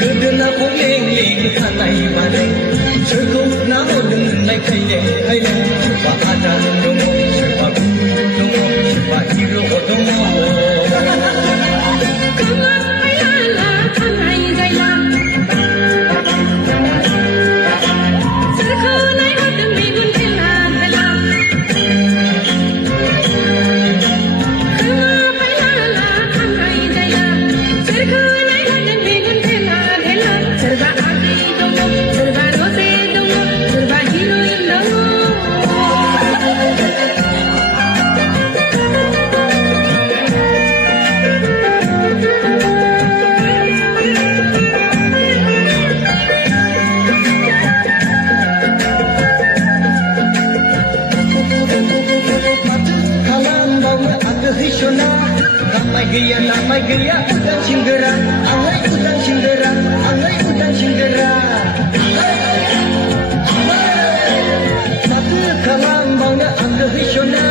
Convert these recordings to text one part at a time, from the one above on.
गोदोना फुंलें लें खानाय बानाय सोरखौ नाहरदों नोंलाय खायलें खायलें सोरबा आदार दङ सोरबा गुबुन दङ सोरबा हिर' दङ Damai gaya udang singgera, angai udang singgera, angai udang singgera. Satu kalam bangga angga hisona,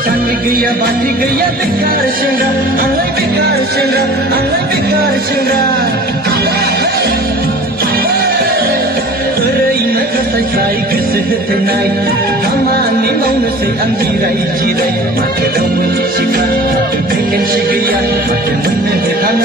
sakit gaya bati gaya bekar singgera, angai bekar singgera, angai bekar singgera. Erina kasai sai kesehatanai, kamani mau nasi anjirai jirai, maka daun sika. Bikin si gaya makin menenangkan.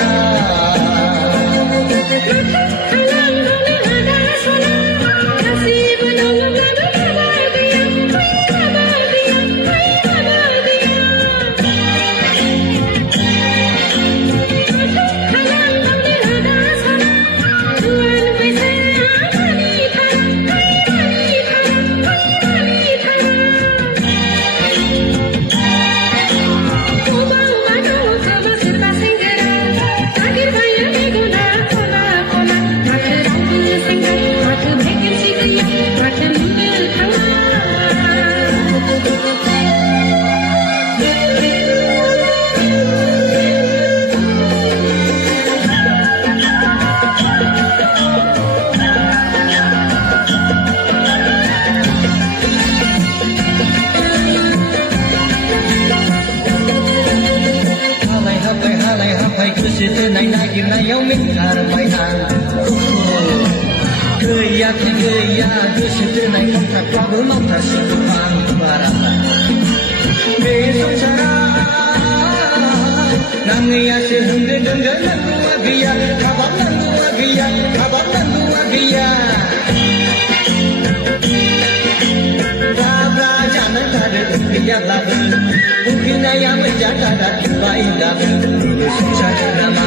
Nayaw mikar bayhan Gaya ki gaya Gusite nay mata Prabu mata Situpang barata Besok cara Nangya se hungde dengga Nandu agiya Kabab nandu agiya Kabab nandu agiya Rabra janan tada Ukiya labu Ukinaya menjata Baik dabu Besok cara nama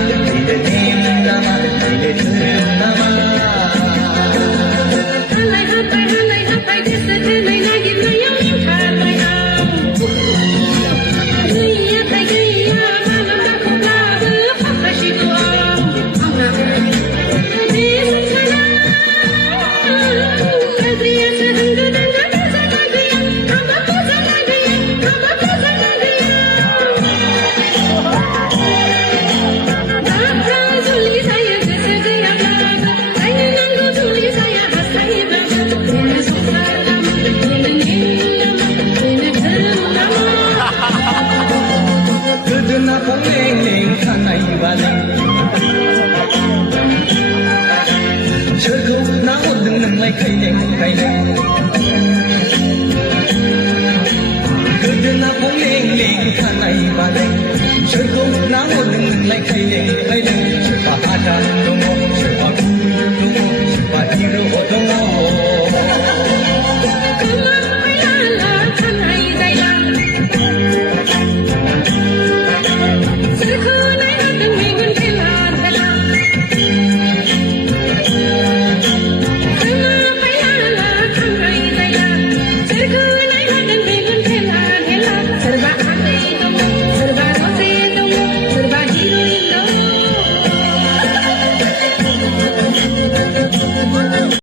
Soorkho na udang nang may kailing kailing